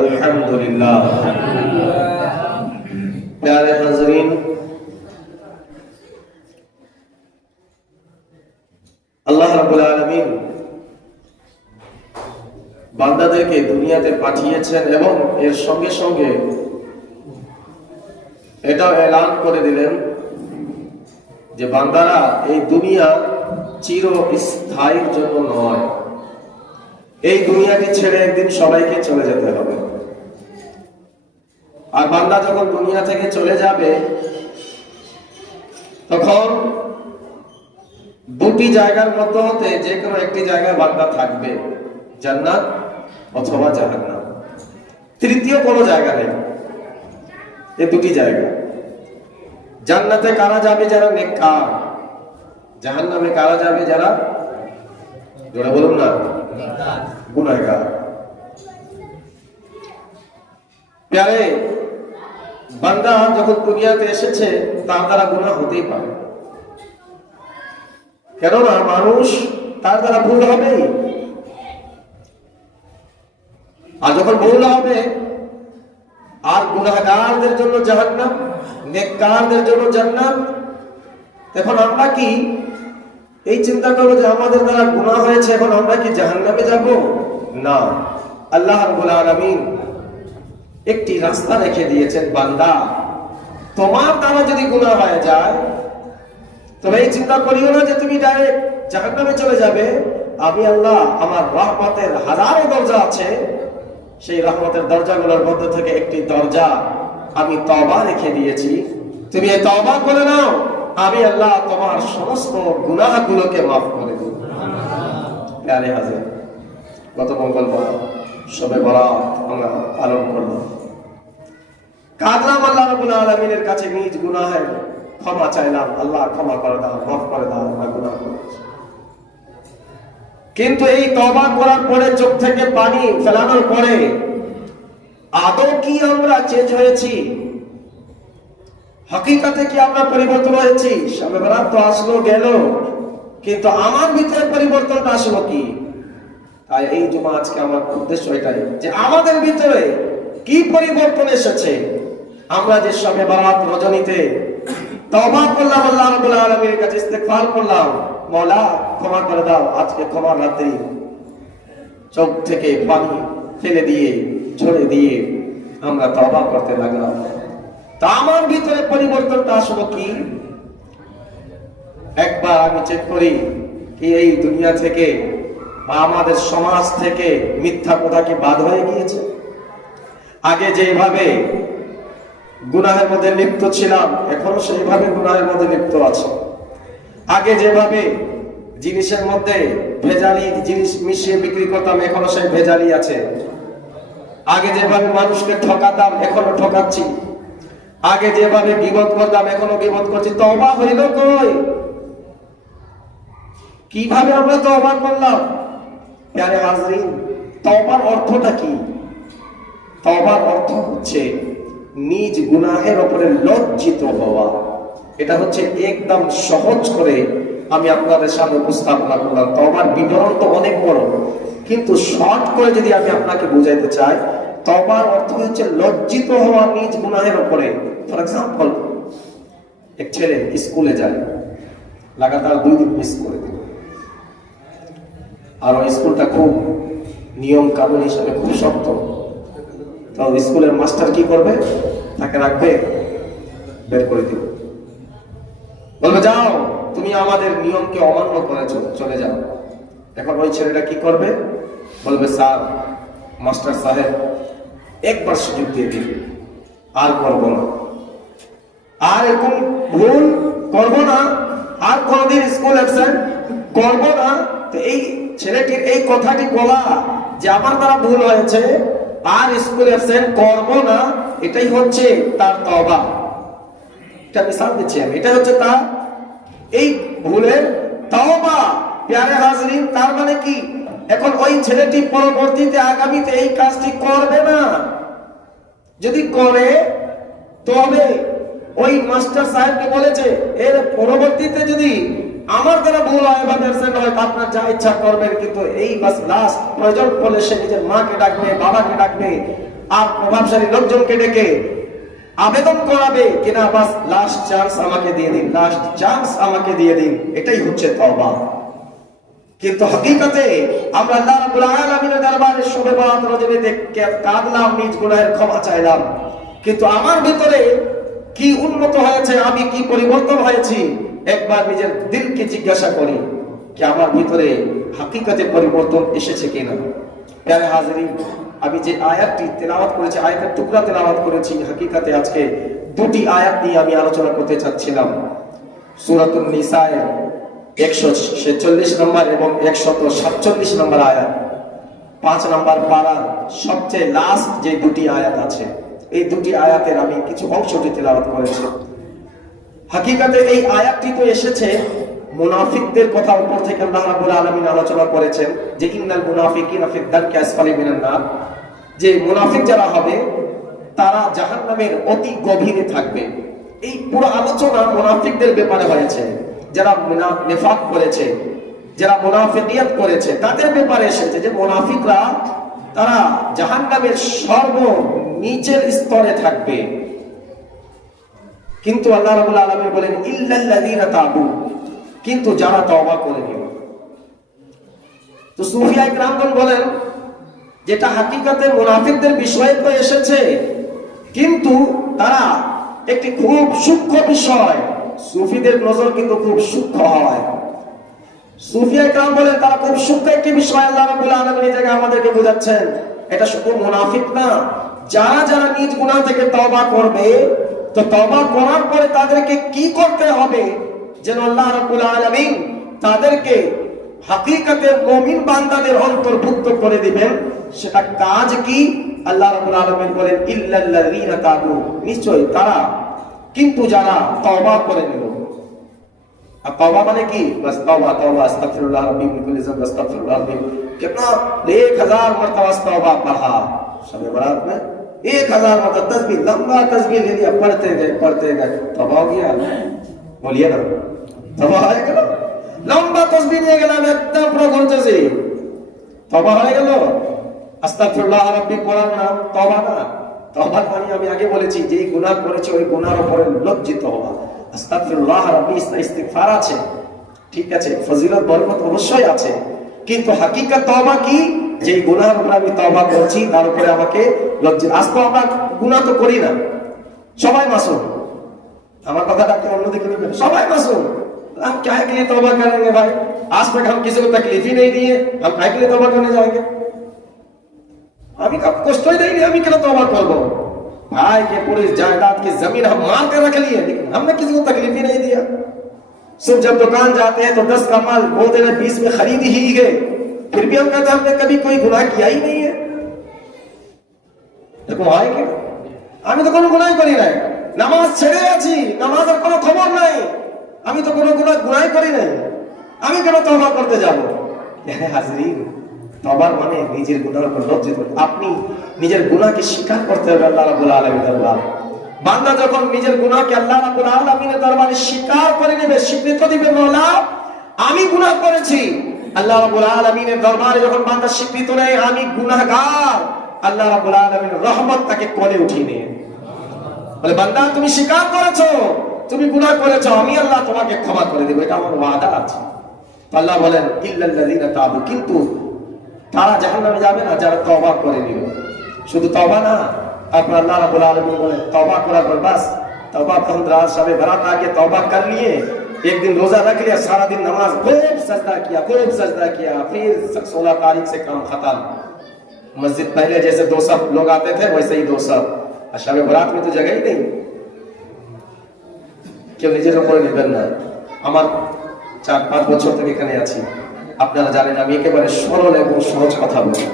अल्हम्दुलिल्लाह। प्यारे नाज़रीन, আল্লাহ রাব্বুল আলামিন বান্দাদেরকে দুনিয়াতে পাঠিয়েছেন এবং এর সঙ্গে সঙ্গে এটাও এলান করে দিলেন যে বান্দারা এই দুনিয়া চিরস্থায়ীর জন্য নয়। এই দুনিয়াটি ছেড়ে একদিন সবাইকে চলে যেতে হবে। আর বান্দা যখন দুনিয়া থেকে চলে যাবে তখন দুটি জায়গার মধ্যে হতে যে কোনো একটি জায়গায় বান্দা থাকবে, জান্নাত অথবা জাহান্নাম। তৃতীয় কোনো জায়গা নেই। এই দুটি জায়গা। জান্নাতে কারা যাবে? যারা নেককার। জাহান্নামে কারা যাবে? যারা, জোরে বলুন না, গুনাহগার। প্যারে বান্দা যখন দুনিয়াতে এসেছে তার দ্বারা গুনাহ হতেই পারে, কেননা মানুষ তার দ্বারা ভুল হবেই। আর যখন ভুল হবে, আর গুনাহগারদের জন্য জাহান্নাম, নেককারদের জন্য জান্নাত, এখন আমরা কি এই চিন্তা করবো যে আমাদের দ্বারা গুনাহ হয়েছে এখন আমরা কি জাহান্নামে যাব? না, আল্লাহ রাব্বুল আলামিন একটি রাস্তা রেখে দিয়েছেন। বান্দা, তোমার দ্বারা যদি গুনাহ হয়ে যায় তবে এই চিন্তা করিও না যে তুমি ডাইরেক্ট জাহান্নামে চলে যাবে। আমি আল্লাহ, আমার রহমতের হাজারো দরজা আছে, সেই রহমতের দরজাগুলোর মধ্যে থেকে একটি দরজা আমি তওবা রেখে দিয়েছি। তুমি এই তওবা করে নাও, আমি আল্লাহ তোমার সমস্ত গুনাহগুলোকে মাফ করে দেব। প্যারে হাজির, গত মঙ্গলবার শবে বরাত আমরা পালন করলাম। কাঁদলাম আল্লাহ রাব্বুল আলামিনের কাছে, নিজ গুনাহের ক্ষমা চাইলাম, আল্লাহ ক্ষমা করে দাও, মাফ করে দাও, আমরা গুনাহ করেছি। কিন্তু এই তওবা করার পরে, চোখ থেকে পানি ফেলানোর পরে আদৌ কি আমরা চেঞ্জ হয়েছি? হাকিকাতে কি আমরা পরিবর্তন হয়েছি? শবে বরাত তো আসলো গেল, কিন্তু আমার ভিতরে পরিবর্তনটা আসলো কি? তাই এই জুমা আজকে আমার উদ্দেশ্য এটাই যে আমাদের ভিতরে কি পরিবর্তন এসেছে। আমরা যে শবে বরাত রজনীতে তওবা করলাম, আল্লাহ রাব্বুল আলামিনের কাছে ইস্তিগফার করলাম, মওলা ক্ষমা করে দাও, আজকে ক্ষমার রাতে চোখ থেকে পানি ফেলে দিয়ে, ঝরে দিয়ে আমরা তওবা করতে লাগলাম। তা আমার ভিতরে পরিবর্তনটা আসলো কি? একবার আমি চেক করি কি এই দুনিয়া থেকে বা আমাদের সমাজ থেকে মিথ্যা কথা কি বাদ হয়ে গিয়েছে? আগে যেভাবে গুনাহের মধ্যে লিপ্ত ছিলাম, এখনো সেইভাবে গুনাহের মধ্যে লিপ্ত আছে। আগে যেভাবে জিনিসের মধ্যে ভেজালি জিনিস মিশিয়ে বিক্রি করতাম, এখনো সেই ভেজালি আছে। আগে যেভাবে মানুষকে ঠকাতাম, এখনো ঠকাচ্ছি। আগে যেভাবে গীবত করতাম, এখনো গীবত করছি। তওবা হইল কই? কিভাবে আমরা তওবা করলাম? প্যারে হাজরিন, তওবার অর্থটা কি? তওবার অর্থ হচ্ছে নিজ গুনাহের উপরে লজ্জিত হওয়া। এটা হচ্ছে একদম সহজ করে আমি আপনাদের সামনে উপস্থাপনা করলাম। তওবার বিবরণ তো অনেক বড়, কিন্তু শর্ট করে যদি আমি আপনাকে বুঝাইতে চাই, তওবার অর্থ হচ্ছে লজ্জিত হওয়া নিজ গুনাহের উপরে। ফর এক্সাম্পল, এক ছেলে স্কুলে যায়, লাগাতার 2 দিন মিস করে দিল, আর ওই স্কুলটা খুব নিয়ম কানুন হিসাবে খুব শক্ত। তো স্কুলের মাস্টার কি করবে? তাকে রাখবে, বের করে দিবে, বলবে যাও তুমি আমাদের নিয়মকে অমান্য করেছো, চলে যাও। এখন ওই ছেলেটা কি করবে? বলবে স্যার, মাস্টার সাহেব একবার সুযোগ দিয়ে দিবে, আর করবো না, আর এরকম ভুল করবো না, আর কোনদিন স্কুল অ্যাবসেন্ট করবো না। তো এই ছেলেটির এই কথাটি বলা যে আমার দ্বারা ভুল হয়েছে, আর স্কুল অ্যাবসেন্ট করবো না, এটাই হচ্ছে তার তওবা। এটা মিসাল দিচ্ছি আমি, এটা হচ্ছে তার এই ভুলের তওবা। প্যারে হাজরিন, তার মানে কি? এখন ওই ছেলেটি পরবর্তীতে আগামীতে এই কাজটি করবে না। যদি করে তবে ওই মাস্টার সাহেবকে বলেছে এর পরবর্তীতে যদি আমার দ্বারা ভুল হয় বা ব্যবসায় হয় আপনার যা ইচ্ছা করবেন, কিন্তু এই বাস লাস্ট প্রয়োজন পড়লে সে নিজের মাকে ডাকবে, বাবাকে ডাকবে, আর প্রভাবশালী লোকজনকে ডেকে আবেদন করাবে কিনা, বাস লাস্ট চান্স আমাকে দিয়ে দিন, লাস্ট চান্স আমাকে দিয়ে দিন, এটাই হচ্ছে তওবা। কিন্তু হকিকতে আমরা আল্লাহ রাব্বুল আলামিনের দরবারে শবে বরাত রজনীতে কাঁদলাম, নিজ গুনাহের ক্ষমা চাইলাম, কিন্তু আমার ভিতরে কি উন্নত হয়েছে, আমি কি পরিবর্তন হয়েছি, একবার নিজের দিলকে জিজ্ঞাসা করি কি আমার ভিতরে হকিকতে পরিবর্তন এসেছে কিনা। প্যারে হাজিরিন, আমি যে আয়াতটি তেলাওয়াত করেছি, আয়াতের টুকরা তেলাওয়াত করেছি, হকিকতে আজকে দুটি আয়াত নিয়ে আমি আলোচনা করতে চাচ্ছিলাম। সূরাতুন নিসায়ের 146 নম্বর এবং 147 নম্বর আয়াত, 5 নম্বর পারার সবচেয়ে লাস্ট যে দুটি আয়াত আছে, এই দুটি আয়াতের আমি কিছু অংশটি তেলাওয়াত করেছি। হাকিকাতে এই আয়াতটি তো এসেছে মুনাফিকদের কথা, উপর থেকে আল্লাহ রাব্বুল আলামিন আলোচনা করেছেন যে ইন্নাল মুনাফিকিনা ফি দারকি আসফালি মিনান নার, যে মুনাফিক যারা হবে তারা জাহান্নামের অতি গভীরে থাকবে। এই পুরো আলোচনা মুনাফিকদের ব্যাপারে হয়েছে, যারা নিফাক করেছে, যারা মুনাফিকিয়াত করেছে তাদের ব্যাপারে এসেছে যে মুনাফিকরা তারা জাহান্নামের সর্ব নিচের স্তরে থাকবে। কিন্তু আল্লাহ রাব্বুল আলামিন বলেন ইল্লাল্লাযীনা তাবু, কিন্তু যারা তওবা করে নিল। তো সুফিয়া ইকরামগণ বলেন যেটা হাকিকতে মুনাফিকদের বিষয়ে তো এসেছে, কিন্তু তারা একটি খুব সূক্ষ্ম বিষয়, সুফিদের নজর কিন্তু খুব সূক্ষ্ম হয়। সুফিয়া ইকরাম বলেন তারা খুব সূক্ষ্ম একটি বিষয় আল্লাহ রাব্বুল আলামিন এই জায়গায় আমাদেরকে বোঝাচ্ছেন। এটা শুধু মুনাফিক না, যারা যারা নিজ গুনাহ থেকে তওবা করবে, তো তওবা করার পরে তাদেরকে কি করতে হবে যেন আল্লাহ রাব্বুল আলামিন তাদেরকে হাকিকতে মুমিন বান্দাদের অন্তর্ভুক্ত করে দিবেন, সেটা কাজ কি? আল্লাহ রাব্বুল আলামিন বলেন ইল্লাল্লাযীনা তাবু, নিশ্চয়ই তারা, কিন্তু যারা তওবা করে নিল। আর তওবা মানে কি? বাস তওবা, তওবা, আস্তাগফিরুল্লাহ রাব্বি মিন কুল্লি যামব, আস্তাগফিরুল্লাহ রাব্বি, कितना 1000 मरतबा तौबा पढ़ा शब बरात में, 1000 मरतबा तस्बीह, लंबा तस्बीह ले लिया, पढ़ते गए तौबा हो गया। बोलिए ना, तौबा हो गया। লম্বা তাসবিহ নিয়ে গেলাম একদম পুরো ঘুরতেছি, তওবা হয়ে গেল। আস্তাগফিরুল্লাহ রাব্বি পড়ার নাম তওবা না। তওবা মানে আমি আগে বলেছি যে গুনাহ করেছি ওই গুনাহর উপরে লজ্জিত হওয়া। আস্তাগফিরুল্লাহ রাব্বি ইস্তিগফার আছে, ঠিক আছে, ফজিলত বরকত অবশ্যই আছে, কিন্তু হাকিকত তওবা কি? যে গুনাহের উপরে আমি তওবা করছি তার উপরে আমাকে লজ্জিত। আজ তো আমরা গুনাহ তো করি না, সবাই মাসুম। আমার কথাটা আপনি অন্যদিকে নেবেন, সবাই মাসুম। हम क्या के लिए तौबा करेंगे भाई? आज तक हम किसी को तकलीफ ही नहीं दिए, हम क्या के लिए तौबा करने जाएंगे? अभी कब कष्ट ही नहीं, अभी क्यों तौबा करबो? भाई के पूरी जायदाद की जमीन हम मार कर रख लिए, लेकिन हमने किसी को तकलीफ ही नहीं दिया। सिर्फ जब दुकान जाते हैं तो 10 का माल बोलते हैं 20 में खरीद ही गए, फिर भी हम कहते हैं हमने कभी कोई गुनाह किया ही नहीं है। देखो भाई के আমি তো কোনো গুনাহ করি নাই, নামাজ ছেড়ে আছি, নামাজের কোনো খবর নাই, আমি তো কোনো গুনাহ করি নাই, আমি কেন তওবা করতে যাব? হ্যাঁ হাজিরিন, তওবার মানে নিজের গুনাহের উপর লজ্জিত। আপনি নিজের গুনাহকে স্বীকার করতে হবে আল্লাহ রাব্বুল আলামিনের দরবারে। বান্দা যখন নিজের গুনাহকে আল্লাহ রাব্বুল আলামিনের দরবারে স্বীকার করে নেবে, স্বীকৃতি দিবে, মাওলা আমি গুনাহ করেছি, আল্লাহ রাব্বুল আলামিনের দরবারে যখন বান্দা স্বীকৃতি নেয় আমি গুনাহগার, আল্লাহ রাব্বুল আলামিনের রহমত তাকে কোলে উঠিয়ে নেয়, বলে বান্দা তুমি স্বীকার করেছো, তুমি গুনাহ করেছো, আমি আল্লাহ তোমাকে ক্ষমা করে দেব, এটা আমার ওয়াদা আছে। আল্লাহ বলেন ইল্লাল্লাযীনা তাবু, কিন্তু তারা জাহান্নামে যাবে না যারা তওবা করে নিল। শুধু তওবা না, তারপর আল্লাহ রাব্বুল আলামিন বলেন তওবা করার পর বাস तौबा रात शबे बारात आके तौबा कर लिए, एक दिन रोजा रख लिया, सारा दिन नमाज खूब सजदा किया, फिर 16 तारीख से काम खत्म। मस्जिद पहले जैसे 200 लोग आते थे वैसे ही 200, और शबे बारात में तो जगह ही नहीं। কেউ নিজের উপরে নেবেন না। আমার 4-5 বছর থেকে এখানে আছি, আপনারা জানেন আমি একেবারে সরল এবং সহজ কথা বলি।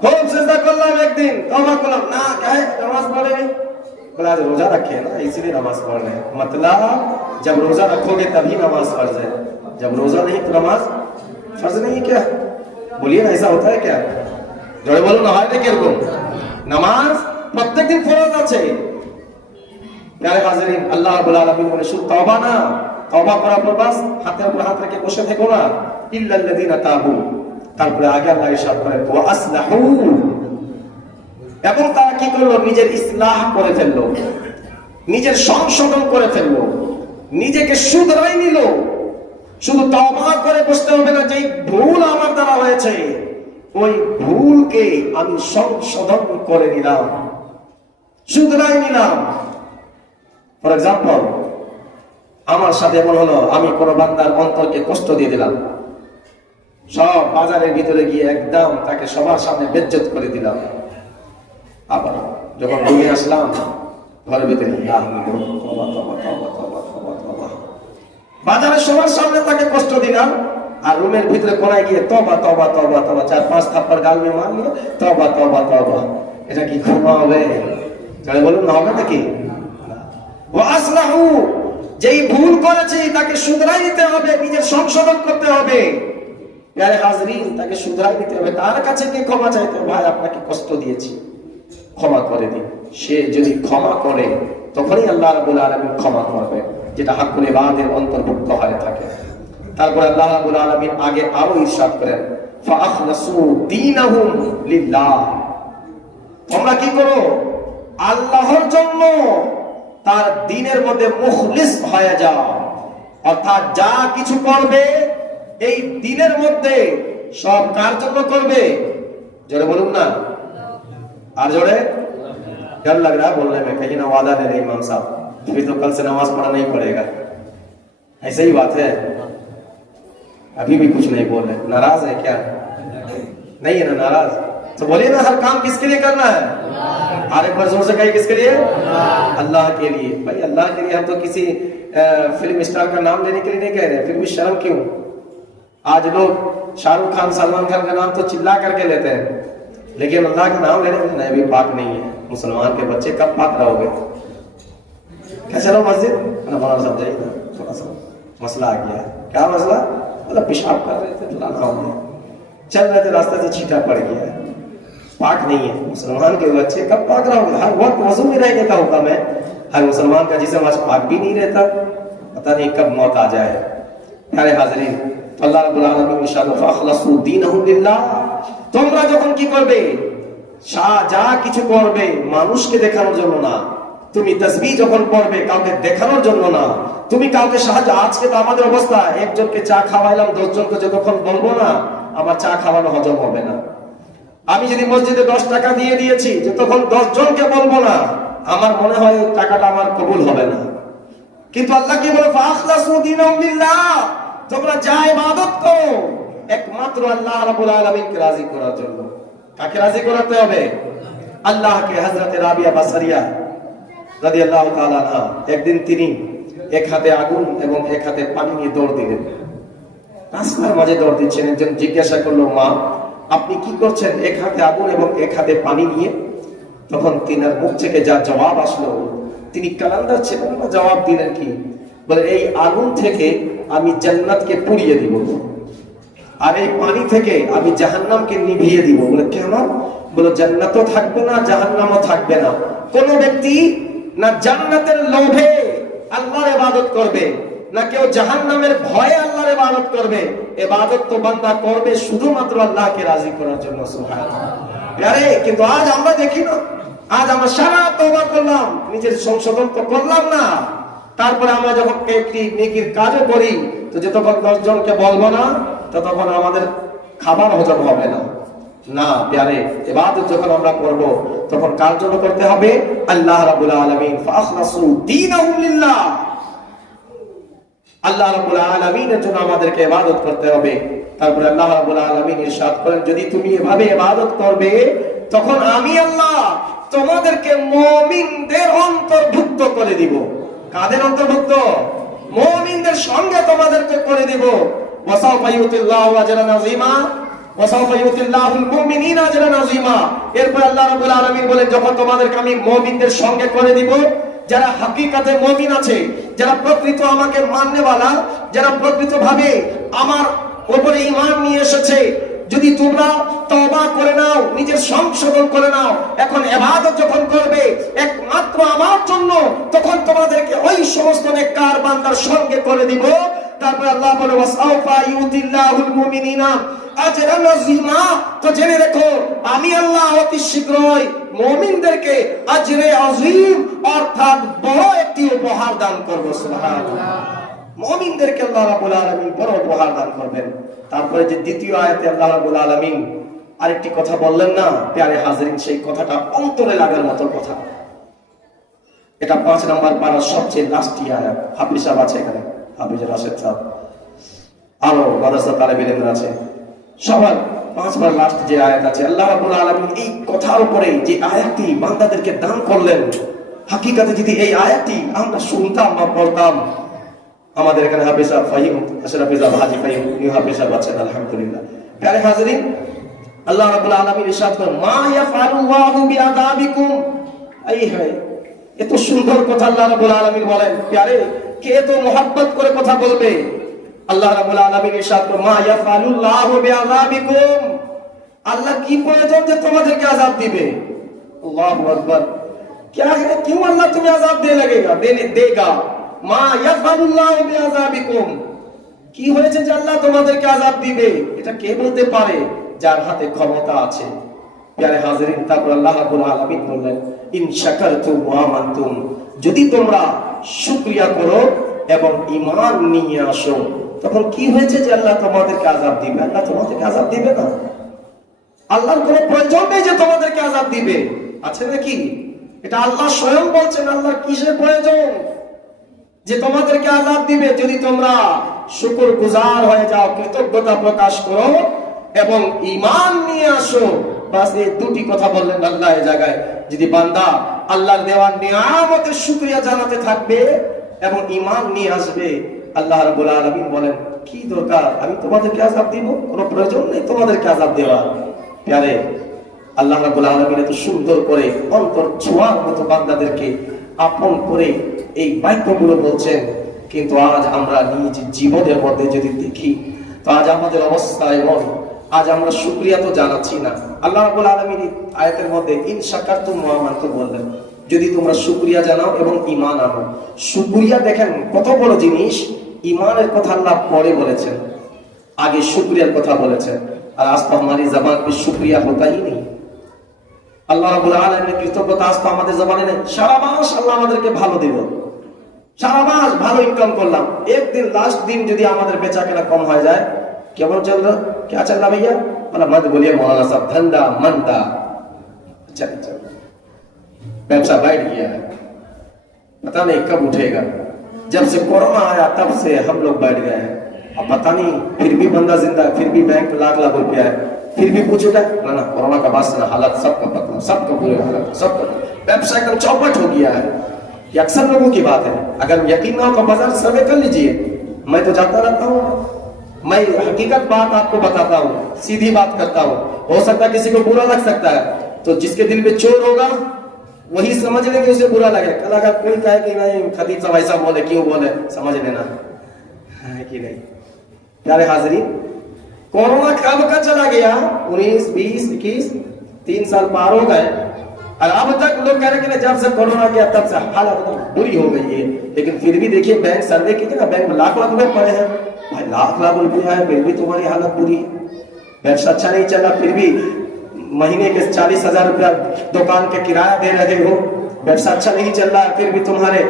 खूब सजदा करलाम, एक दिन तौबा करलाम, ना क्या नमाज पढ़े, बोला आज रोजा रखे ना इसलिए नमाज पढ़ रहे। मतलब जब रोजा रखोगे तभी नमाज फर्ज है, जब रोजा नहीं तो नमाज फर्ज नहीं। क्या बोलिए ना, ऐसा होता है क्या? जोड़े बोलो ना, হয় নাকি এরকম? নামাজ প্রত্যেকদিন ফরজ আছে। প্যারে হাজিরিন, আল্লাহ রাব্বুল আলামিন বলে শুধু তওবা না, তওবা করার পর বাস হাতের উপর হাত রেখে বসে থেকো না, ইল্লাল্লাযীনা তাবু, তারপরে আগে আল্লাহ ইরশাদ করেন ওয়া আসলাহু, এবং তারা কি করলো, নিজের ইসলাহ করে ফেললো, নিজের সংশোধন করে ফেললো, নিজেকে শুধরাই নিল। শুধু তওবা করে বসতে হবে না, যে ভুল আমার দ্বারা হয়েছে ওই ভুলকে আমি সংশোধন করে নিলাম, শুধরাই নিলাম। ফর এক্সাম্পল, আমার সাথে এমন হলো, আমি কোন বান্দার অন্তরকে কষ্ট দিয়ে দিলাম, সব বাজারের ভিতরে গিয়ে একদম তাকে সবার সামনে বেজ্জত করে দিলাম। আবার যখন ঘুরে আসলাম ঘরের ভিতরে বাজারের সবার সামনে তাকে কষ্ট দিলাম, আর রুমের ভিতরে কোনায় গিয়ে তবা তবা তবা তবা 4-5 থাপ্পড় গাল মেয়ে মারলি, তবা তবা তবা। এটা কি ক্ষমা হবে? বলুন না, হবে নাকি? যেই ভুল করেছে তাকে শুধরাই নিতে হবে, নিজের সংশোধন করতে হবে। প্যারে হাজরিন, তাকে শুধরাই নিতে হবে, তার কাছে গিয়ে ক্ষমা চাইতে হবে, ভাই আপনাকে কষ্ট দিয়েছি, ক্ষমা করে দিন। সে যদি ক্ষমা করে তখনই আল্লাহ রাব্বুল আলামিন ক্ষমা করবে, যেটা হাক্কুল ইবাদের অন্তর্ভুক্ত হয়ে থাকে। তারপর আল্লাহ রাব্বুল আলামিন আগে আরো ইরশাদ করেন, ফাআখলাসু দীনাহুম লিল্লাহ, তোমরা কি করো, আল্লাহর জন্য তার দ্বীনের মধ্যে মুখলিস হয়ে যাও। অর্থাৎ যা কিছু করবে এই দ্বীনের মধ্যে সব কার জন্য করবে? জোরে বলুন না, আর জোরে। डर लग रहा है बोलने में, कहीं ना वादा ले रहे इमाम साहब, फिर तो कल से नमाज पढ़ना नहीं पड़ेगा। ऐसा ही बात है, अभी भी कुछ नहीं बोल रहे, नाराज है क्या? नहीं है ना नाराज? तो बोलिए ना, हर काम किसके लिए करना है? और एक बार जोर से कहिए, किसके लिए? अल्लाह के लिए। भाई अल्लाह के लिए, हम तो किसी फिल्म स्टार का नाम लेने के लिए नहीं कह रहे, फिर भी शर्म क्यों? आज लोग शाहरुख खान, सलमान खान का नाम तो चिल्ला करके लेते हैं, लेकिन अल्लाह का नाम लेने में भी पाक नहीं है। मुसलमान के बच्चे कब पाक रहोगे? कैसे रहो मस्जिद? समझाइए ना, थोड़ा सा मसला आ गया है। क्या मसला? मतलब पेशाब कर रहे थे, लाना हो गया, चल रहे थे रास्ते से छींटा पड़ गया है, पाक नहीं है। मुसलमान के बच्चे कब पाक रहोगे? हर वक्त वजू में रहने का हुक्म है। हर मुसलमान का जिस्म आज पाक भी नहीं रहता, पता नहीं कब मौत आ जाए। प्यारे हाज़रीन, আল্লাহ রাব্বুল আলামিন ইরশাদ, ফাখলাসু দীনহুম লিল্লাহ, তোমরা যখন কি করবে, যা কিছু করবে মানুষকে দেখানোর জন্য না। তুমি তাসবিহ যখন পড়বে কাউকে দেখানোর জন্য না। তুমি কাউকে সাহায্য, আজকে তো আমাদের অবস্থা, একজনকে চা খাওয়াইলাম, 10 জনকে যতক্ষণ বলবো না আমার চা খাওয়ানো হজম হবে না। আমি যদি মসজিদে 10 টাকা দিয়ে দিয়েছি, যতক্ষণ 10 জনকে বলবো না আমার মনে হয় টাকাটা আমার কবুল হবে না। কিন্তু আল্লাহ কি বলে, ফাখলাসু দীনহুম লিল্লাহ, তোমরা যা ইবাদত করো একমাত্র আল্লাহ রাব্বুল আলামিনকে রাজি করার জন্য। কাকে রাজি করাতে হবে? আল্লাহকে। হযরত রাবিয়া বাসরিয়া রাদিয়াল্লাহু তাআলা আনহা, একদিন তিনি এক হাতে আগুন এবং এক হাতে পানি নিয়ে দৌড় দিলেন, রাস্তার মাঝে দৌড় দিচ্ছেন। একজন জিজ্ঞাসা করলো, মা আপনি কি করছেন এক হাতে আগুন এবং এক হাতে পানি নিয়ে? তখন তিনার মুখ থেকে যা জবাব আসলো, তিনি কালান্দার ছিলেন না, জবাব দিলেন কি, বলে এই আগুন থেকে আমি জান্নাতকে পুড়িয়ে দিব, আর এই পানি থেকে আমি জাহান্নামকে নিভিয়ে দিব। বলে কেন? বলে জান্নাতও থাকবে না, জাহান্নামও থাকবে না। কোন ব্যক্তি না জান্নাতের লোভে আল্লাহর ইবাদত করবে, না কেউ জাহান্নামের ভয়ে আল্লাহর ইবাদত করবে। ইবাদত তো বান্দা করবে শুধুমাত্র আল্লাহকে রাজি করার জন্য। সুবহানাল্লাহ। আরে কিন্তু আজ আমরা দেখি না, আজ আমরা সারা তওবা করলাম, নিজের সংশোধন তো করলাম না, তারপরে আমরা যখন একটি নেকির কাজও করি তো যতক্ষণ 10 জনকে বলবো না ততক্ষণ আমাদের খাবার হজম হবে না। না প্যারে, ইবাদত যখন আমরা করব তখন কার জন্য করতে হবে? আল্লাহ রাব্বুল আলামিন। ফাখলাসু দীনহুম লিল্লাহ, আল্লাহ রাব্বুল আলামিনের জন্য আমাদেরকে ইবাদত করতে হবে। তারপরে আল্লাহ রাব্বুল আলামিন ইরশাদ করেন, যদি তুমি এভাবে ইবাদত করবে তখন আমি আল্লাহ তোমাদেরকে মুমিনদের অন্তর্ভুক্ত করে দিব। কাদের অন্তর্ভুক্ত? মুমিনদের সঙ্গে তোমাদেরকে করে দিব। ওয়াসাফা ইউতিল্লাহু আজরান আযীমা, ওয়াসাফা ইউতিল্লাহুল মুমিনিনা আজরান আযীমা। এরপর আল্লাহ রাব্বুল আলামিন বলেন, যখন তোমাদেরকে আমি মুমিনদের সঙ্গে করে দিব, যারা হাকিকাতে মুমিন আছে, যারা প্রকৃত আমাকে মাননেওয়ালা, যারা প্রকৃতভাবে আমার উপরে ঈমান নিয়ে এসেছে, যদি তোমরা তওবা করে নাও, নিজের সংশোধন করে নাও, এখন ইবাদত যখন করবে একমাত্র আমার জন্য, তখন তোমাদেরকে ওই সমস্ত নেককার বান্দার সঙ্গে করে দিব। তারপর আল্লাহ বলে, ওয়াসাফা ইউতিল্লাহুল মুমিনিনা, আজরান আযীমা। তো জেনে রেখো আমি আল্লাহ অতি শীঘ্রই মুমিনদেরকে আজরে আযীম অর্থাৎ বড় একটি উপহার দান করব। সুবহানাল্লাহ। মুমিনদেরকে আল্লাহ রাব্বুল আলামিন বড় উপহার দান করবেন। তারপরে যে দ্বিতীয় আয়াতে আল্লাহ রাব্বুল আলামিন আরেকটি কথা বললেন না প্যারে হাজিরিন, সেই কথাটা অন্তরে লাগার মতো কথা। এটা 5 নম্বর পারার সবচেয়ে লাস্ট আয়াত। হাফিজ সাহেব আছে এখানে, হাফিজ রাশেদ সাহেব, আরো মাদ্রাসা তালেবে ইলম আছে, সবার 5 নম্বর লাস্ট যে আয়াত আছে, আল্লাহ রাব্বুল আলামিন এই কথার উপরে যে আয়াতটি বান্দাদেরকে দান করলেন, হাকিকাতে যদি এই আয়াতটি আমরা শুনতাম বা পড়তাম, আমাদের এখানে হাফিজ সাহেব ফাহিম আশরাফি সাহেব হাজী ফাহিম নিউ হাফিজ সাহেব আছেন আলহামদুলিল্লাহ। প্যারে হাজিরিন, আল্লাহ রাব্বুল আলামিন ইরশাদ করেন মা ইয়াফআলুল্লাহু বিআযাবিকুম। এই হয় এত সুন্দর কথা আল্লাহ রাব্বুল আলামিন বলেন, প্যারে কে এত মোহাব্বত করে কথা বলবে? আল্লাহ রাব্বুল আলামিন ইরশাদ করেন মা ইয়াফআলুল্লাহু বিআযাবিকুম। আল্লাহ কি প্রয়োজন যে তোমাদেরকে আযাব দিবে? আল্লাহু আকবার। क्या है, क्यों अल्लाह तुम्हें आजाब दे लगेगा, देगा? মা ইয়াফআলুল্লাহু বিআযাবিকুম। কি হয়েছে যে আল্লাহ তোমাদেরকে আযাব দিবে? এটা কে বলতে পারে? যার হাতে ক্ষমতা আছে। প্যারে হাজিরিন, তারপর আল্লাহ রাব্বুল আলামিন বললেন ইন শাকারতুম ওয়া আমানতুম, যদি তোমরা শুকরিয়া করো এবং ঈমান নিয়ে আসো, তখন কি হয়েছে যে আল্লাহ তোমাদেরকে আযাব দিবে? আল্লাহ তোমাদেরকে আযাব দিবে না। আল্লাহর কোনো প্রয়োজন নেই যে তোমাদেরকে আযাব দিবে, আছে নাকি? এটা আল্লাহ স্বয়ং বলছেন। আল্লাহর কিসের প্রয়োজন যে তোমাদেরকে আযাব দিবে? যদি তোমরা শুকরগুজার হয়ে যাও, কৃতজ্ঞতা প্রকাশ করো এবং ঈমান নিয়ে আসো। বাস এই দুটি কথা বললেন আল্লাহ এই জায়গায়। যদি বান্দা আল্লাহর দেওয়া নিয়ামতের শুকরিয়া জানাতে থাকবে এবং ঈমান নিয়ে আসবে, আল্লাহ রাব্বুল আলামিন বলেন কি দরকার, আমি তোমাদেরকে আযাব দিব? কোনো প্রয়োজন নেই তোমাদেরকে আযাব দেওয়ার। প্যারে আল্লাহ রাব্বুল আলামিন এত সুন্দর করে অন্তর ছোঁয়ার মতো বান্দাদেরকে আপন করে এই বাক্যগুলো বলছেন। কিন্তু আজ আমরা নিজ জীবনের মধ্যে যদি দেখি, তো আজ আমাদের অবস্থা এমন, আজ আমরা শুকরিয়া তো জানাচ্ছি না। আল্লাহ রাব্বুল আলামিন আয়াতের মধ্যে ইন শাকারতুম ওয়া আমানতুম বললেন, যদি তোমরা শুকরিয়া জানাও এবং ঈমান আনো। শুকরিয়া দেখেন কত বড় জিনিস। ঈমানের কথা আল্লাহ পরে বলেছেন, আগে শুকরিয়ার কথা বলেছেন। আর আজ তো हमारी जबान पे शुक्रिया होता ही नहीं। আল্লাহ রাব্বুল আলামিনের কৃতজ্ঞতা আজ তো আমাদের জবানে নেই। সারা মাস আল্লাহ আমাদেরকে ভালো দিল, সারা মাস ভালো ইনকাম করলাম, একদিন লাস্ট दिन যদি আমাদের বেচা কেনা কম হয়ে যায়, কেমন चल रहा, क्या चल रहा भैया? मतलब मत बोलिए मौलाना साहब, धंधा मंदा चल चल, व्यवसाय बैठ गया है, पता नहीं कब उठेगा। जब से कोरोना आया तब से हम लोग बैठ गए हैं। अब पता नहीं, फिर भी बंदा जिंदा, फिर भी बैंक लाख लाख रुपया है, फिर भी पूछेगा ना कोरोना का बाद से ना हालत सबका पता, सबका बुरे हालत, सबका व्यवसाय एकदम चौपट हो गया है। ये अक्सर लोगों की बात है। अगर यकीन ना हो तो बाजार सर्वे कर लीजिए। मैं तो जाता रहता हूँ, मैं हकीकत बात आपको बताता हूँ, सीधी बात करता हूँ। हो सकता है किसी को बुरा लग सकता है, तो जिसके दिल में चोर होगा वही समझ लेंगे उसे बुरा लगे। कल अगर कोई कहे कि नहीं खतीब साहब ऐसा बोले, क्यों बोले, समझ लेना है कि नहीं। प्यारे हाजिरीन, कोरोना कब का चला गया? 19, 20, 21, 3 साल पार हो गए और अब तक लोग कह रहे हैं कि जब से कोरोना गया तब से हालत बुरी हो गई है। लेकिन फिर भी देखिए बैंक सर्वे कीजिए ना, बैंक में लाख लाख रुपए पड़े हैं भाई, लाख लाख रुपया है, फिर भी तुम्हारी हालत बुरी। व्यवसाय अच्छा नहीं चला, फिर भी महीने के 40,000 रुपया दुकान के किराया दे रहे हो। व्यवसाय अच्छा नहीं चल रहा है, फिर भी तुम्हारे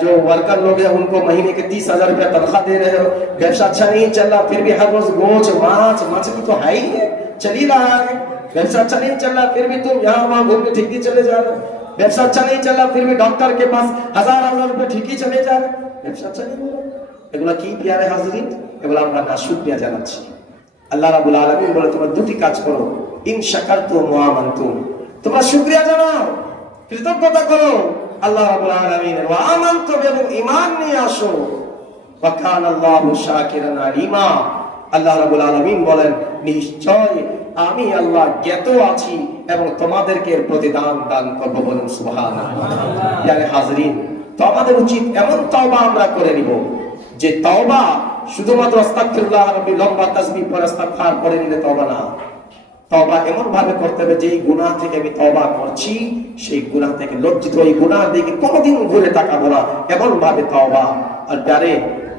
जो वर्कर लोग हैं उनको महीने के 30,000 रुपया तनख्वाह दे रहे हो। व्यवसाय अच्छा नहीं चल रहा, फिर भी हर रोज गोश्त मांस मछली तो है ही है, चल ही रहा है। व्यवसाय अच्छा नहीं चल रहा, फिर भी तुम यहाँ वहां घूमने ठीक ही चले जा रहे हो। व्यवसाय अच्छा नहीं चल रहा, फिर भी डॉक्टर के पास 1000 रुपये ठीक ही चले जा रहे। ব্যবসা अच्छा नहीं हो रहा। এগুলা কি প্রিয় হাজিরিন? এগুলা আমরা নাশুকরিয়া জানাচ্ছি। আল্লাহ রাব্বুল আলামিন বলে তোমরা দুটি কাজ করো, ইন শাকারতুম ওয়া আমানতুম, তোমরা শুকরিয়া জানাও, কৃতজ্ঞতা করো আল্লাহ রাব্বুল আলামিনের, ওয়া আমানতুম এবং ঈমান নিয়ে আসো, ওয়া কানা আল্লাহু শাকিরান আলিমা। আল্লাহ রাব্বুল আলামিন বলেন নিশ্চয় আমি আল্লাহ জ্ঞাত আছি এবং তোমাদেরকে এর প্রতিদান দান করব। বলুন সুবহানাল্লাহ। প্রিয় হাজিরিন, তো আমাদের উচিত এমন তওবা আমরা করে নিব যে তওবা শুধুমাত্র আস্তাগফিরুল্লাহ রাব্বি লম্বা তাসবিহ পড়ে ইস্তিগফার করে নিলে তওবা না। তওবা এমন ভাবে করতে হবে যে এই গুনাহ থেকে আমি তওবা করছি, সেই গুনাহ থেকে লজ্জিত, এই গুনাহের দিকে কোনোদিন ঘুরে তাকাবো না, এমন ভাবে তওবা।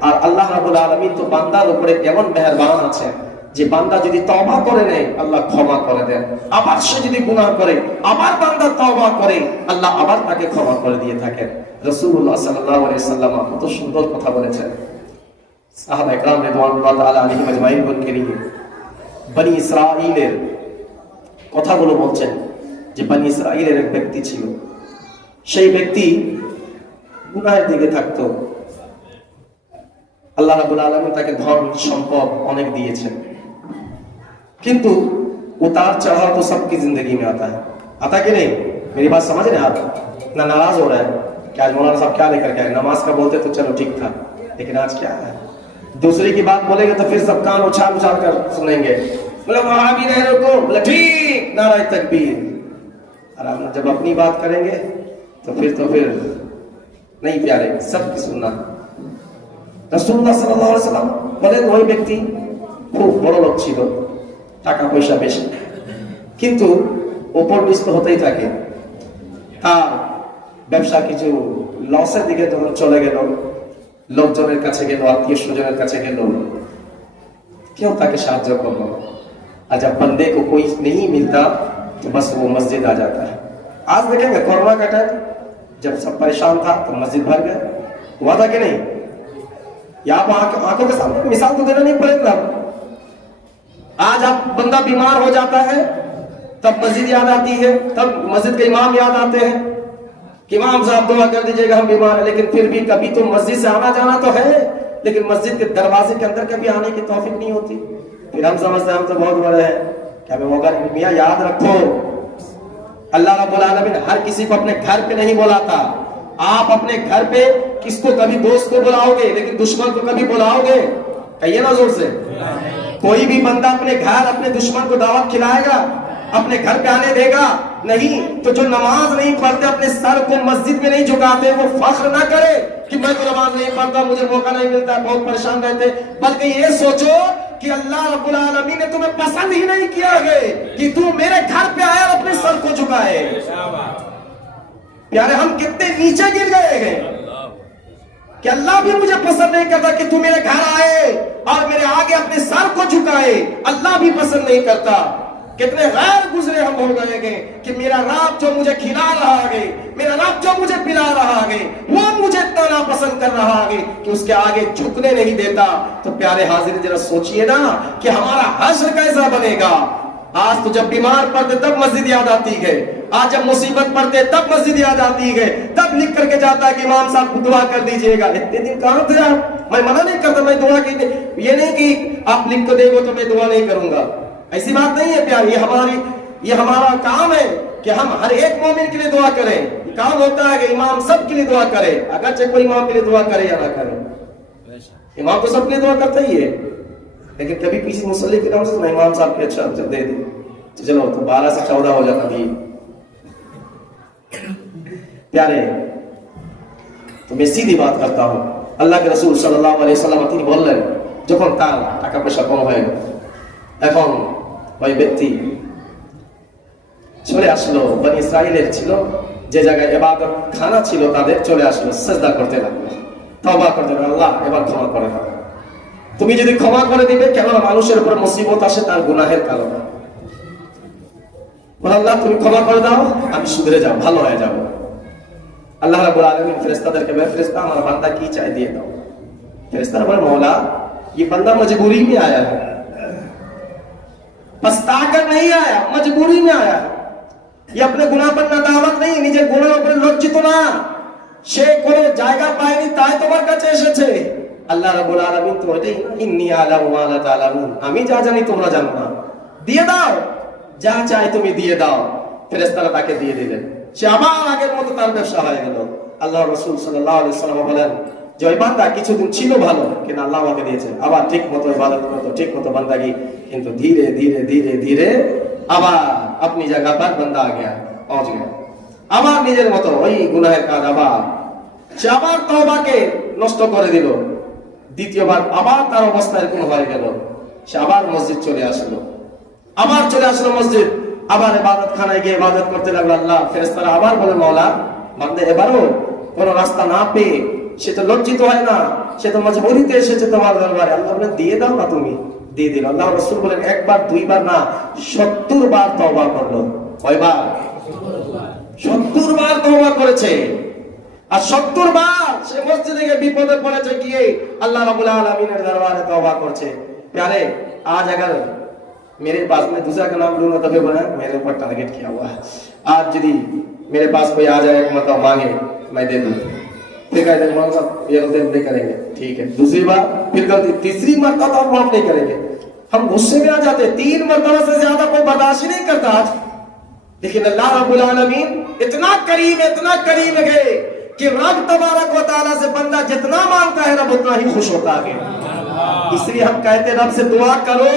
আর আল্লাহ রাব্বুল আলামিন তো বান্দার উপরে এমন মেহেরবান আছেন যে বান্দা যদি তওবা করে নেয় আল্লাহ ক্ষমা করে দেন, আবার সে যদি গুনাহ করে আবার বান্দা তওবা করে আল্লাহ আবার তাকে ক্ষমা করে দিয়ে থাকেন। রাসূলুল্লাহ সাল্লাল্লাহু আলাইহি ওয়াসাল্লাম কত সুন্দর কথা বলেছেন। সাহাবায়ে কেরাম রাদিয়াল্লাহু তাআলা আলাইহিম আজমাইন বলেন, বনি ইসরাঈলের কথাগুলো বলছেন যে বনি ইসরাঈলের এক ব্যক্তি ছিল, সেই ব্যক্তি গুনাহের দিকে থাকতো। আল্লাহ রাব্বুল আলামিন তাকে ধন সম্পদ অনেক দিয়েছেন, किंतु उतार चढ़ाव तो सबकी जिंदगी में आता कि नहीं? मेरी बात समझ रहे आप? ना नाराज हो रहा है कि आज मौलाना साहब क्या लेकर के आए, नमाज का बोलते तो चलो ठीक था, लेकिन आज क्या है? दूसरे की बात बोलेंगे तो फिर सब कान उछाल उछाल कर सुनेंगे, बोले वहाबी नहीं रुको, बोले ठीक, नाराज तकबीर। और आप जब अपनी बात करेंगे तो फिर नहीं प्यारे, सबकी सुनना। রাসূলুল্লাহ সাল্লাল্লাহু আলাইহি ওয়াসাল্লাম বলেন ওই ব্যক্তি খুব বড় লোক ছিল, টাকা পয়সা বেশি, কিন্তু উপর নিচ তো হতেই থাকে। তার ব্যবসা কিছু লসের দিকে যখন চলে গেল, লোকজনের কাছে গেল, আত্মীয় স্বজনের কাছে গেল, কেউ তাকে সাহায্য করলো। আর जब बंदे को कोई नहीं मिलता तो बस वो मस्जिद आ जाता है। आज देखेंगे कोरोना का टाइम जब सब परेशान था तो मस्जिद भर गया, हुआ था कि नहीं? या आप आंखों के सामने मिसाल तो देना नहीं पड़ेगा। आज आप बंदा बीमार हो जाता है तब मस्जिद याद आती है, तब मस्जिद के इमाम याद आते हैं कि इमाम साहब दुआ कर दीजिएगा हम बीमार हैं। लेकिन फिर भी कभी तो मस्जिद से आना जाना तो है, लेकिन मस्जिद के दरवाजे के अंदर कभी आने की तौफीक नहीं होती। फिर हम समझते हैं हम तो बहुत बड़े हैं, क्या हमें मौका नहीं मिला। याद रखो अल्लाह रब्बुल आलमीन हर किसी को अपने घर पे नहीं बुलाता। आप अपने घर पे किसको कभी दोस्त को बुलाओगे, लेकिन दुश्मन को कभी बुलाओगे? कहिए ना जोर से। कोई भी बंदा अपने घर अपने दुश्मन को दावत खिलाएगा, अपने घर पे आने देगा? नहीं। तो जो नमाज नहीं पढ़ते, अपने सर को मस्जिद में नहीं झुकाते, वो फख्र ना करे कि मैं तो नमाज नहीं पढ़ता, मुझे मौका नहीं मिलता, बहुत परेशान रहते। बल्कि ये सोचो कि अल्लाह रब्बुल आलमीन ने तुम्हें पसंद ही नहीं किया है कि तू मेरे घर पे आया और अपने सर को झुकाए। प्यारे हम कितने नीचे गिर गए हैं कि अल्लाह भी मुझे पसंद नहीं करता कि तू मेरे घर आए और मेरे आगे अपने सर को झुकाए, अल्लाह भी पसंद नहीं करता। कितने गैर गुजरे हम हो गए हैं कि मेरा रब जो मुझे खिला रहा है, मेरा रब जो मुझे पिला रहा है, वो मुझे इतना नापसंद कर रहा है कि उसके आगे झुकने नहीं देता। तो प्यारे हाजिर जरा सोचिए ना कि हमारा हश्र कैसा बनेगा। आज तो जब बीमार पड़ते तब मस्जिद याद आती है, आज जब मुसीबत पड़ते तब मस्जिद याद आती है, तब लिख करके जाता है कि इमाम साहब दुआ कर दीजिएगा। इतने दिन कहां थे आप? मैं मना नहीं करता, मैं दुआ की ये नहीं कि आप लिख को देगो तो मैं दुआ नहीं करूंगा, ऐसी बात नहीं है प्यार। ये हमारा काम है कि हम हर एक मोमिन के लिए दुआ करें। काम होता है कि इमाम सब के लिए दुआ करे, अगर चाहे कोई इमाम के लिए दुआ करे या ना करे, इमाम तो सबके लिए दुआ करता ही है। लेकिन कभी किसी मुसल्ली के नाम से इमाम साहब के अच्छा दे दे तो चलो तो 12 से 14 हो जाता भी। प्यारे तो मैं सीधी बात करता हूं, अल्लाह के रसूल सल्लल्लाहु अलैहि वसल्लम তিনি বললেন যখন তার টাকা পয়সা কম হয়ে গেল, এখন ওই ব্যক্তি চলে আসলো, বনি ইসরাইলের ছিল যে জায়গায় ইবাদত খানা ছিল তাদের, চলে আসলো সিজদা করতে লাগলো, তওবা করতে লাগলো, আল্লাহ এবার ক্ষমা করে দাও। তুমি যদি ক্ষমা করে দিবে, কেন মানুষের উপর মুসিবত আসে তার গুনাহের কারণে। আল্লাহ তুমি ক্ষমা করে দাও, আমি শুধরে যাব, ভালো হয়ে যাব। আল্লাহ রাব্বুল আলামিন ফেরেশতাদেরকে বলে, ফেরেশতা আমার বান্দা কি চাই দিয়ে দাও। ফেরেশতারা বলে, मौला ये बंदा मजबूरी में आया है, पछता कर नहीं आया, मजबूरी में आया है। ये अपने गुनाह पर नादामत नहीं, নিজের গুনাহের উপরে লজ্জিত না, সে কোনো জায়গা পায়নি তাই তোমার কাছে এসেছে। আল্লাহ রাব্বুল আলামিন তো এটাই, ইন্নী আলামু মা লা তা'লামুন, আমি যা জানি তোমরা জানো না, দিয়ে দাও, যা চাই তুমি দিয়ে দাও। ফেরেশতারা তাকে দিয়ে দিলেন, সে আবার আগের মতো তার ব্যবসা হয়ে গেল। আল্লাহর রাসূল সাল্লাল্লাহু আলাইহি ওয়াসাল্লাম বলেন যে ওই বান্দা কিছুদিন ছিল ভালো, কিন্তু আল্লাহ আমাকে দিয়েছে, আবার ঠিক মতো ইবাদত করতো, ঠিক মতো বান্দাগি, কিন্তু ধীরে ধীরে ধীরে ধীরে আবার अपनी जगह पर बंदा आ गया, पहुंच गया, আবার নিজের মতো ওই গুনাহের কাজ, আবার সে আবার তওবাকে নষ্ট করে দিল। দ্বিতীয়বার আবার তার অবস্থা এরকম হয়ে গেল, সে আবার মসজিদ চলে আসলো, আবার চলে আসলো মসজিদ, আবার ইবাদত খানায় গিয়ে ইবাদত করতে লাগলো। আল্লাহ ফেরেশতারা আবার বলে, মওলা বান্দা এবারও কোনো রাস্তা না পেয়ে সে তো লজ্জিত হয় না, সে তো মজবুরিতে এসেছে তোমার দরবারে, আল্লাহ বলে দিয়ে দাও না, তুমি দিয়ে দিল। আল্লাহ রাসূল বলেন একবার দুইবার না, 70 বার তওবা করলো। কয়বার? 70 বার তওবা করেছে। আর 70 বার সে মসজিদে গিয়ে বিপদে পড়েছে, গিয়ে আল্লাহ রাব্বুল আলামিনের দরবারে তওবা করছে। प्यारे आज अगर मेरे पास, में दूसरा का नाम लूंगा तभी बोला मेरे ऊपर टारगेट किया हुआ है। आज यदि मेरे पास कोई आ जाए मतलब मांगे मैं दे दूं, फिर कहते हैं ये गलती नहीं करेंगे, ठीक है। दूसरी बार फिर गलती, तीसरी मरतबा तो माफ नहीं करेंगे। हम गुस्से में आ जाते, 3 मरतबा से ज्यादा कोई बर्दाश्त नहीं करता आज। लेकिन अल्लाह रब्बुल आलमीन इतना करीब है कि रब तबारक व तआला से बंदा जितना मांगता है रब उतना ही खुश होता है। इसलिए हम कहते हैं रब से दुआ करो,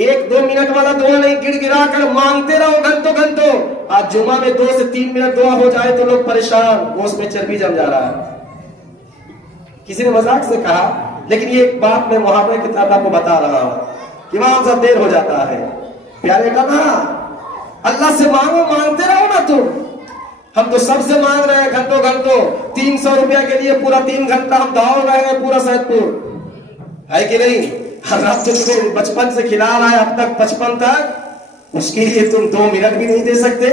1-2 मिनट वाला दुआ नहीं, गिड़गिड़ा कर मांगते रहो घंटों। आज जुमा में 2 से 3 मिनट दुआ हो जाए तो लोग परेशान, गोश्त में चर्बी जम जा रहा है। किसी ने मजाक से कहा, लेकिन ये एक बात मैं मुहावरे की तरह आपको बता रहा हूं कि वहां सब देर हो जाता है। प्यारे कहा अल्लाह से मांगो, मांगते रहो ना तुम। हम तो सबसे मांग रहे हैं घंटों, 300 रुपया के लिए पूरा 3 घंटा हम दौड़ रहे हैं पूरा सैदपुर, है कि नहीं? रब जो तुम्हें बचपन से खिला रहा है अब तक 55 तक, उसके लिए तुम 2 मिनट भी नहीं दे सकते।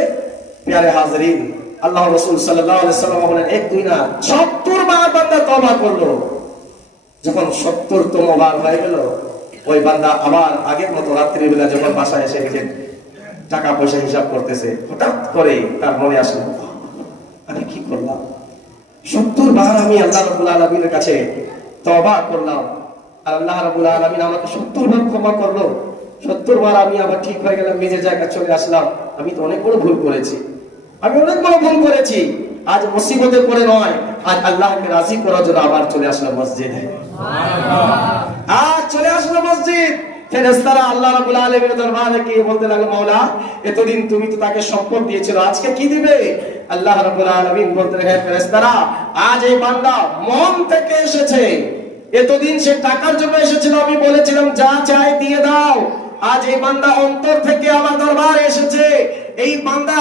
प्यारे हाजरीन, अल्लाह रसूल सल्लल्लाहु अलैहि वसल्लम बोलेন 1-2 না 70 বার বান্দা তওবা করলো। যখন 70তম বার হয়ে গেল, ওই বান্দা আবার আগের মতো রাত্রিবেলা যখন বাসায় এসে নিজের টাকা পয়সা হিসাব করতেছে, হঠাৎ করে তার মনে আসলো আমি কি করলাম, 70 বার আমি আল্লাহ রাব্বুল আলামিনের কাছে তওবা করলাম আর আল্লাহ রাব্বুল আলামিন আমাকে 70 বার ক্ষমা করলো। 70 বার আমি আবার ঠিক হয়ে গেলাম, নিজের জায়গায় চলে আসলাম। আমি তো অনেক বড় ভুল করেছি, আজ মুসিবতে পড়ে নয়, আজ আল্লাহকে রাজি করার জন্য আবার চলে আসলাম মসজিদে। আজ চলে আসলো মসজিদ। ফেরেশতারা আল্লাহ রাব্বুল আলামিনের দরবারে গিয়ে বলতে লাগলো মাওলা এতদিন তুমি তো তাকে সম্পদ দিয়েছিলে, আজকে কি দিবে? আল্লাহ রাব্বুল আলামিন বলতে লাগলেন ফেরেশতারা আজ এই বান্দা মন থেকে এসেছে, এতদিন সে টাকার জন্য এসেছিল, আমি বলেছিলাম যা চাই দিয়ে দাও। আজ এই বান্দা অন্তর থেকে আমার দরবারে এসেছে। এই বান্দা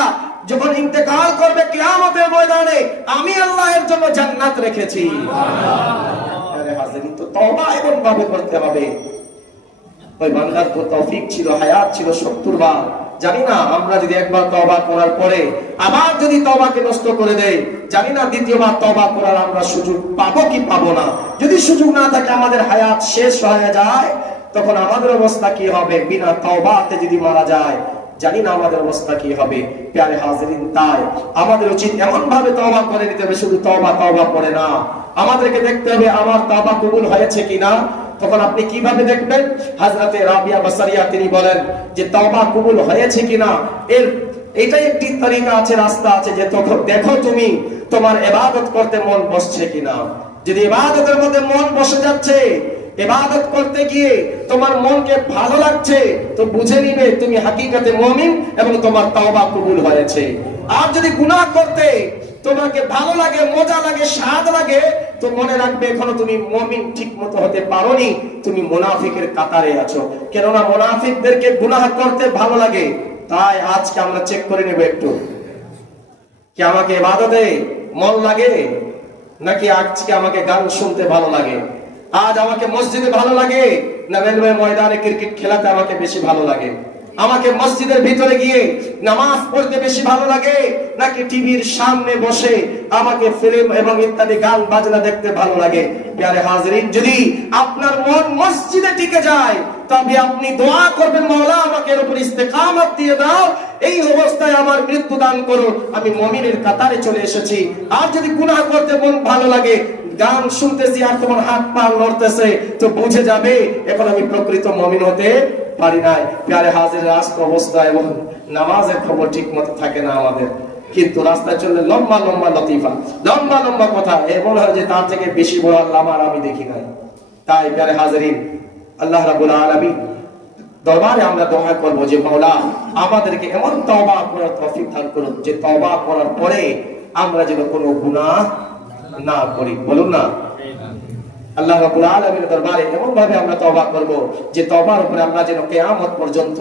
যখন ইন্তেকাল করবে কিয়ামতের ময়দানে আমি আল্লাহর জন্য জান্নাত রেখেছি। আরে হাজিরিন, তো তওবা এমন ভাবে করতে হবে। ওই বান্দার তো তৌফিক ছিল, হায়াত ছিল 70 বার। জানি না আমরা যদি একবার তওবা করার পরে আবার যদি তওবাকে নষ্ট করে দেই, জানি না দ্বিতীয়বার তওবা করার আমরা সুযোগ পাবো কি পাবো না। যদি সুযোগ না থাকে, আমাদের হায়াত শেষ হয়ে যায়, তখন আমাদের অবস্থা কি হবে? বিনা তওবাতে যদি মারা যায়, জানি না আমাদের অবস্থা কি হবে। প্যারে হাজিরিন, তাই আমাদের উচিত এমন ভাবে তওবা করে নিতে হবে, শুধু তওবা করে না, আমাদেরকে দেখতে হবে আমার তওবা কবুল হয়েছে কিনা। তখন আপনি কিভাবে দেখবেন? হযরতে রাবিয়া বসরিয়া তিনি বলেন যে তওবা কবুল হয়েছে কিনা এর এটাই একটি তরিকা আছে, রাস্তা আছে, যে তখন দেখো তুমি তোমার ইবাদত করতে মন বসছে কিনা। যদি ইবাদতের মধ্যে মন বসে যাচ্ছে, ইবাদত করতে গিয়ে তোমার মনকে ভালো লাগছে, তো বুঝে নিবে তুমি হাকিকতে মুমিন এবং তোমার তওবা কবুল হয়েছে। আর যদি গুনাহ করতে তোমাকে ভালো লাগে, মজা লাগে, স্বাদ লাগে, তো মনে রাখবে এখনো তুমি মুমিন ঠিক মতো হতে পারোনি, তুমি মুনাফিকের কাতারে আছো। কেননা মুনাফিকদেরকে গুনাহ করতে ভালো লাগে। তাই আজকে আমরা চেক করে নেব একটু, কি আমাকে ইবাদতে মন লাগে নাকি আজকে আমাকে গান শুনতে ভালো লাগে, আজ আমাকে মসজিদে ভালো লাগে না রেলওয়ে ময়দানে ক্রিকেট খেলাতে আমাকে বেশি ভালো লাগে, আমাকে মসজিদের ভিতরে গিয়ে নামাজ পড়তে বেশি ভালো লাগে নাকি টিভির সামনে বসে আমাকে ফিল্ম এবং ইত্যাদি গান বাজনা দেখতে ভালো লাগে। প্যারে হাজিরিন, যদি আপনার মন মসজিদে টিকে যায় তবে আপনি দোয়া করবেন মাওলা আমাকে এর উপর ইস্তেকামত দিয়ে দাও, এই অবস্থায় আমার মৃত্যু দান করো, আমি মুমিনের কাতারে চলে এসেছি। আর যদি গুনাহ করতে মন ভালো লাগে, গান শুনতেছি আর তোমার হাত পা নড়তেছে, তো বুঝে যাবে এখন আমি প্রকৃত মুমিন হতে পারি নাই। প্যারে হাজির, রাস্তা অবস্থা এবং নামাজের খবর ঠিক মতো থাকে না আমাদের, কিন্তু রাস্তায় চললে লম্বা লম্বা লতিফা, লম্বা লম্বা কথা, এমন হয় যে তার থেকে বেশি বড় আল্লাহ আমার আমি দেখি নাই। তাই প্যারে হাজিরিন, আল্লাহ রাব্বুল আলামিন দরবারে আমরা দোয়া করব যে মাওলা আমাদেরকে এমন তওবা করার তৌফিক দান করুন যে তওবা করার পরে আমরা যেন কোনো গুনাহ না করি। বলুন না। আল্লাহ রাব্বুল আলামিনের দরবারে এমন ভাবে আমরা তওবা করব যে তওবার উপরে আল্লাহ যেন কিয়ামত পর্যন্ত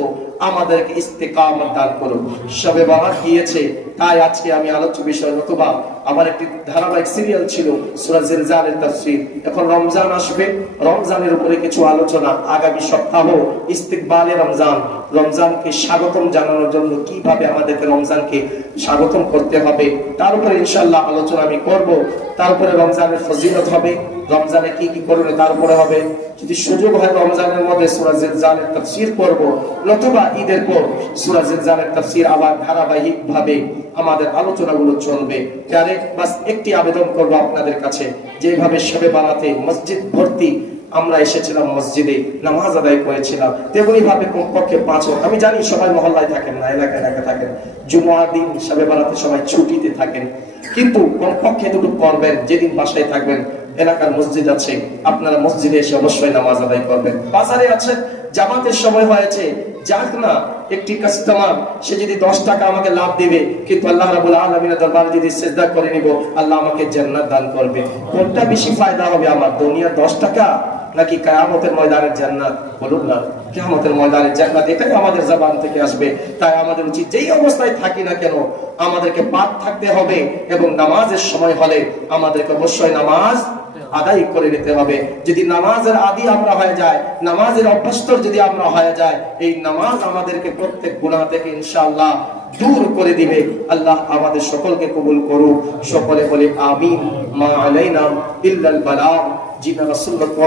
আমাদেরকে ইস্তেকামত দান করুন। শবে বরাত গিয়েছে, তাই আজকে আমি আলোচ্য বিষয় নতুবা আমার একটি ধারাবাহিক সিরিয়াল ছিল সূরা জিলজালের তাফসীর। এখন রমজান আসবে, রমজানের উপরে কিছু আলোচনা। আগামী সপ্তাহ ইস্তিকবালে রমজান, রমজানকে স্বাগতম জানানোর জন্য কিভাবে আমাদেরকে রমজানকে স্বাগতম করতে হবে তার উপরে ইনশাআল্লাহ আলোচনা আমি করব। তারপরে রমজানের ফজিলত হবে, রমজানে কি কি করবে তার উপরে হবে। যদি সুযোগ হয় রমজানের মধ্যে সূরা জিলজালের তাফসীর করব, নতুবা ঈদের পর সূরা জিলজালের তাফসীর আবার ধারাবাহিক ভাবে আমাদের আলোচনাগুলো চলবে। তারে বাস একটি আবেদন করব আপনাদের কাছে, যেভাবে শবে বারাতে মসজিদ ভর্তি আমরা এসেছিলাম, মসজিদে নামাজ আদায় করেছিলাম, তেমনি ভাবে কমপক্ষে 5 ওয়াক্ত। আমি জানি সবাই মহল্লায় থাকেন না, এলাকায় থাকেন, জুমার দিন শবে বারাতে সবাই ছুটিতে থাকেন, কিন্তু কমপক্ষে দুটো করবেন। যেদিন বাসায় থাকবেন, এলাকার মসজিদ আছে, আপনারা মসজিদে এসে অবশ্যই নামাজ আদায় করবেন। বাজারে আছেন, জামাতের সময় হয়েছে, যাক না, একটি কাস্টমার সে যদি 10 টাকা আমাকে লাভ দিবে, কিন্তু আল্লাহ রাব্বুল আলামিনের দরবারে যদি সিজদা করে নিব, আল্লাহ আমাকে জান্নাত দান করবে। কোনটা বেশি ফায়দা হবে আমার, দুনিয়ার 10 টাকা নাকি কিয়ামতের ময়দানের জান্নাত? বলুন না, কিয়ামতের ময়দানের জান্নাত, এটাই আমাদের জবান থেকে আসবে। তাই আমাদের উচিত যেই অবস্থায় থাকি না কেন আমাদেরকে পাক থাকতে হবে, এবং নামাজের সময় হলে আমাদেরকে অবশ্যই নামাজ আদায় করে নিতে হবে। যদি নামাজের আদি আমরা হয়ে যায়, নামাজের অভ্যস্ত যদি আমরা হয়ে যায়, এই নামাজ আমাদেরকে প্রত্যেক গুনাহ থেকে ইনশাআল্লাহ দূর করে দিবে। আল্লাহ আমাদের সকলকে কবুল করুক। সকলে বলে আমিন। মা আলাইনা ইল্লাল বালাগ। জিনা রাসূলুল্লাহ